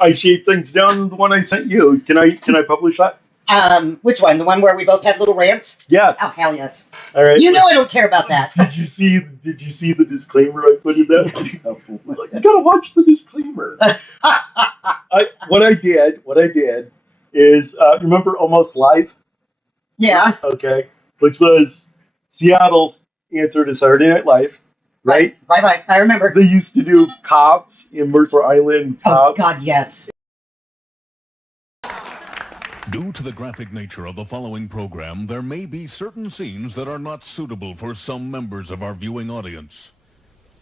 I shaved things down in the one I sent you. Can I publish that? Which one? The one where we both had little rants? Yeah. Oh, hell yes. All right. You know I don't care about that. Did you see? Did you see the disclaimer I put in that? You gotta watch the disclaimer. What I did is remember Almost Live? Yeah. Okay, which was Seattle's answer to Saturday Night Live, right? Right. I remember. They used to do cops in Mercer Island. Oh Cops. God, yes. Due to the graphic nature of the following program, there may be certain scenes that are not suitable for some members of our viewing audience,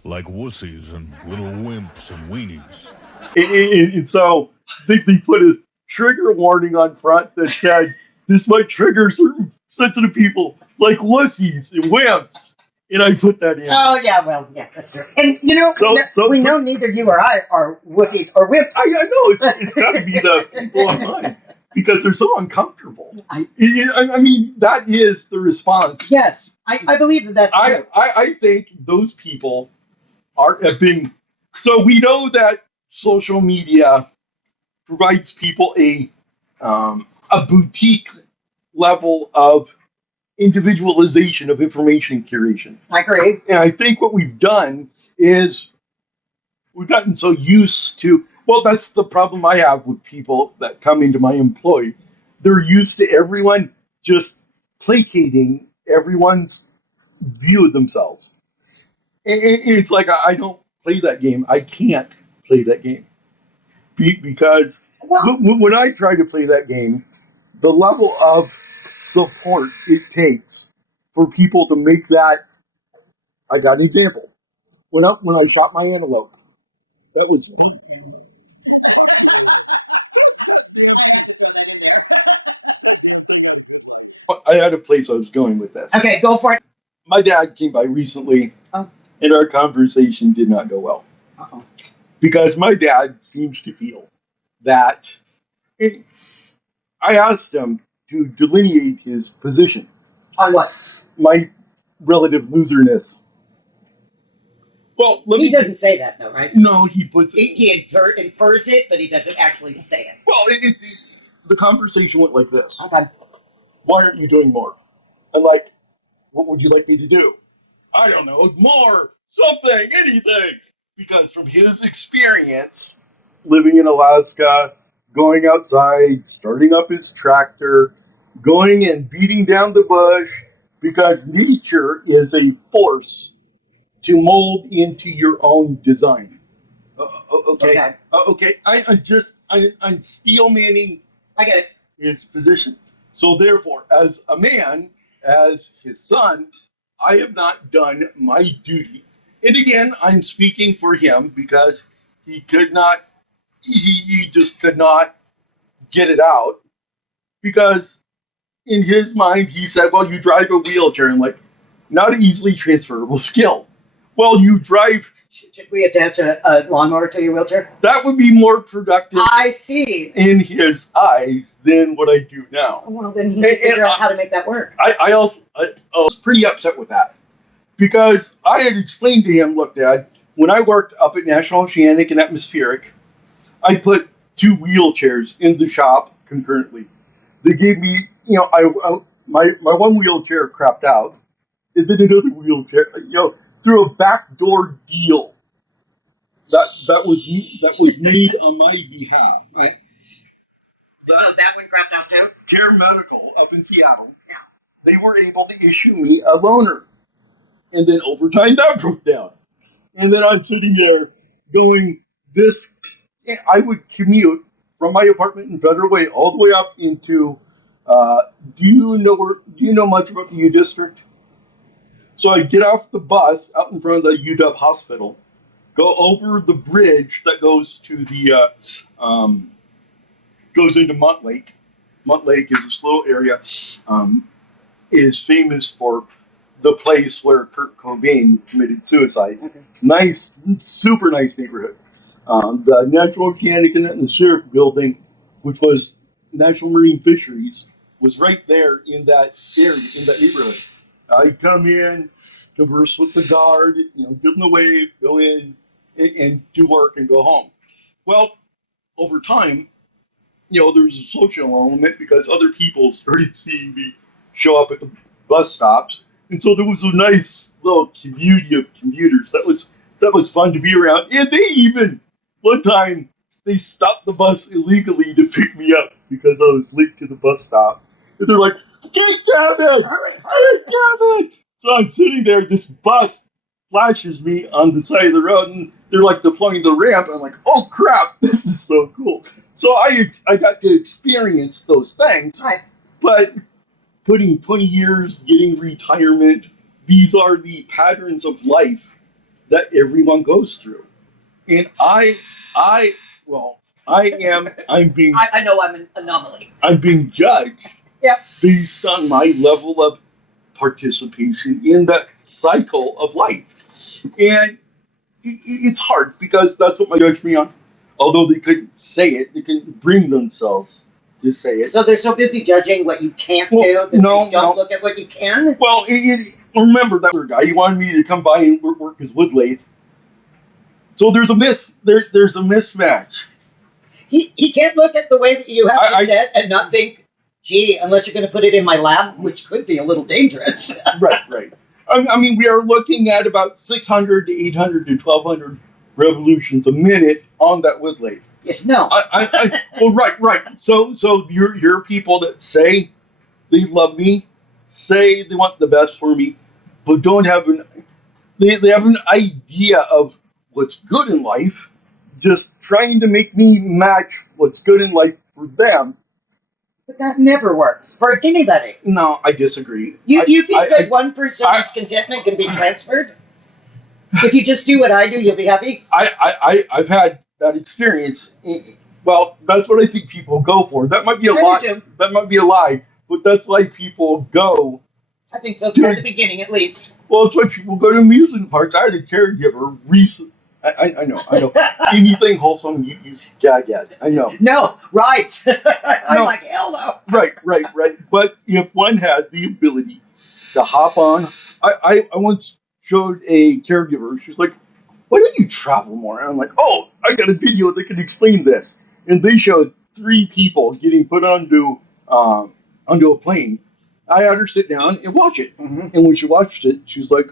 like wussies and little wimps and weenies. And so they put a trigger warning on front that said, this might trigger certain sensitive people, like wussies and wimps. And I put that in. Oh yeah, well, yeah, that's true. And you know, we know neither you or I are wussies or wimps. I know it's got to be the people online because they're so uncomfortable. I mean, that is the response. Yes, I believe that's true. I think those people have been. So we know that social media provides people a boutique level of individualization of information curation. I agree. And I think what we've done is we've gotten so used to, well, that's the problem I have with people that come into my employ. They're used to everyone just placating everyone's view of themselves. It's like, I don't play that game. I can't play that game. Because when I try to play that game, the level of support it takes for people to make that. I got an example. When I shot my antelope, that was. I had a place I was going with this. Okay, go for it. My dad came by recently, and our conversation did not go well. Uh-oh. Because my dad seems to feel that. I asked him to delineate his position. On what? My relative loserness. Well, he doesn't say that though, right? No, he puts it. He infers it, but he doesn't actually say it. Well, the conversation went like this. Okay. Why aren't you doing more? I'm like, what would you like me to do? I don't know, more, something, anything. Because from his experience, living in Alaska, going outside, starting up his tractor, going and beating down the bush, because nature is a force to mold into your own design. Okay. Okay. I'm steel manning. I get it. His position. So therefore, as a man, as his son, I have not done my duty. And again, I'm speaking for him because he could not. He just could not get it out because in his mind he said, "Well, you drive a wheelchair," and like, not an easily transferable skill. Well, you drive. Should we attach a lawnmower to your wheelchair? That would be more productive. I see. In his eyes than what I do now. Well, then he should figure out how to make that work. I was pretty upset with that because I had explained to him, look, Dad, when I worked up at National Oceanic and Atmospheric, I put 2 wheelchairs in the shop concurrently. They gave me, my one wheelchair crapped out, and then another wheelchair, through a backdoor deal that was made on my behalf. Right. So that one crapped out too? Care Medical up in Seattle. Yeah. They were able to issue me a loaner. And then over time that broke down. And then I'm sitting there going, I would commute from my apartment in Federal Way all the way up into, do you know much about the U District? So I get off the bus out in front of the UW Hospital, go over the bridge that goes to the, goes into Montlake. Montlake is this little area, is famous for the place where Kurt Cobain committed suicide. Okay. Nice, super nice neighborhood. The National Oceanic and Atmospheric building, which was National Marine Fisheries, was right there in that area, in that neighborhood. I come in, converse with the guard, give them the wave, go in, and do work and go home. Well, over time, there's a social element because other people started seeing me show up at the bus stops, and so there was a nice little community of commuters that was fun to be around. And they even one time they stopped the bus illegally to pick me up because I was late to the bus stop, and they're like, "Get Kevin! Get Kevin!" So I'm sitting there. This bus flashes me on the side of the road, and they're like deploying the ramp. I'm like, "Oh crap! This is so cool." So I got to experience those things, Right. but putting 20 years, getting retirement, these are the patterns of life that everyone goes through. And I know I'm an anomaly. I'm being judged Yep. based on my level of participation in that cycle of life. And it's hard because that's what my judge me on. Although they couldn't say it, they couldn't bring themselves to say it. So they're so busy judging what you can't do that they don't look at what you can? Well, remember that other guy. He wanted me to come by and work his wood lathe. So there's a there's a mismatch. He can't look at the way that you have it set and not think, gee, unless you're going to put it in my lab, which could be a little dangerous. Right. I mean, we are looking at about 600 to 800 to 1200 revolutions a minute on that wood lathe. No. Well, right. So you're people that say they love me, say they want the best for me, but don't have they have an idea of what's good in life, just trying to make me match what's good in life for them. But that never works for anybody. No, I disagree. You think that one person's contentment can be transferred? If you just do what I do, you'll be happy? I've had that experience. Well, that's what I think people go for. That might be a lie. That might be a lie, but that's why people go. I think so, at the beginning at least. Well, that's why people go to amusement parks. I had a caregiver recently. I know. Anything wholesome, you gag at. I know. No, right. I'm like, hell no. Right. But if one had the ability to hop on, I once showed a caregiver. She's like, "Why don't you travel more?" And I'm like, "Oh, I got a video that can explain this." And they showed 3 people getting put onto a plane. I had her sit down and watch it. Mm-hmm. And when she watched it, she was like,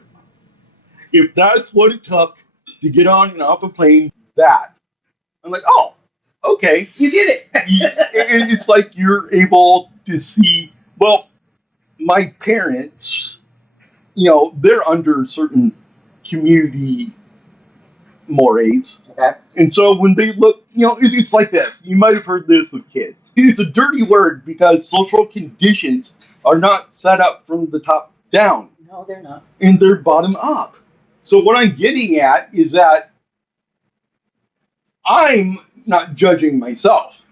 "If that's what it took to get on and off a plane, that." I'm like, "Oh, okay. You did it." It's like you're able to see, well, my parents, they're under certain community mores. Okay. And so when they look, it's like this. You might have heard this with kids. It's a dirty word because social conditions are not set up from the top down. No, they're not. And they're bottom up. So what I'm getting at is that I'm not judging myself.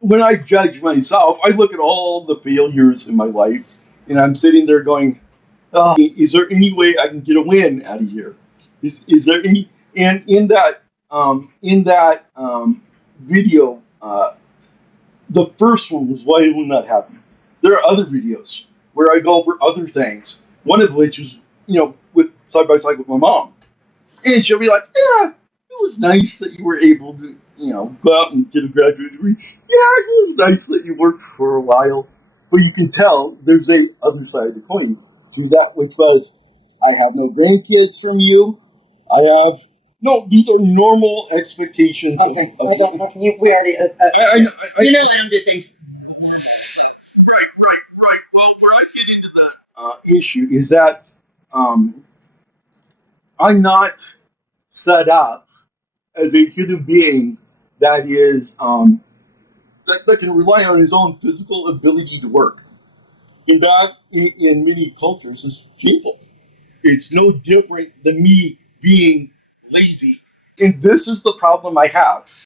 When I judge myself, I look at all the failures in my life, and I'm sitting there going, "Oh, is there any way I can get a win out of here? Is there any?" And in that video, the first one was "Why am I not happy?" There are other videos where I go over other things. One of which is, with side by side with my mom, and she'll be like, "Yeah, it was nice that you were able to, go out and get a graduate degree. Yeah, it was nice that you worked for a while." But you can tell there's a other side of the coin. So that which was, "I have no grandkids from you. No, these are normal expectations." Okay, we already, I don't do things. Right. Well, where I get into the issue is that I'm not set up as a human being that is that can rely on his own physical ability to work. And that, in many cultures, is shameful. It's no different than me being lazy. And this is the problem I have.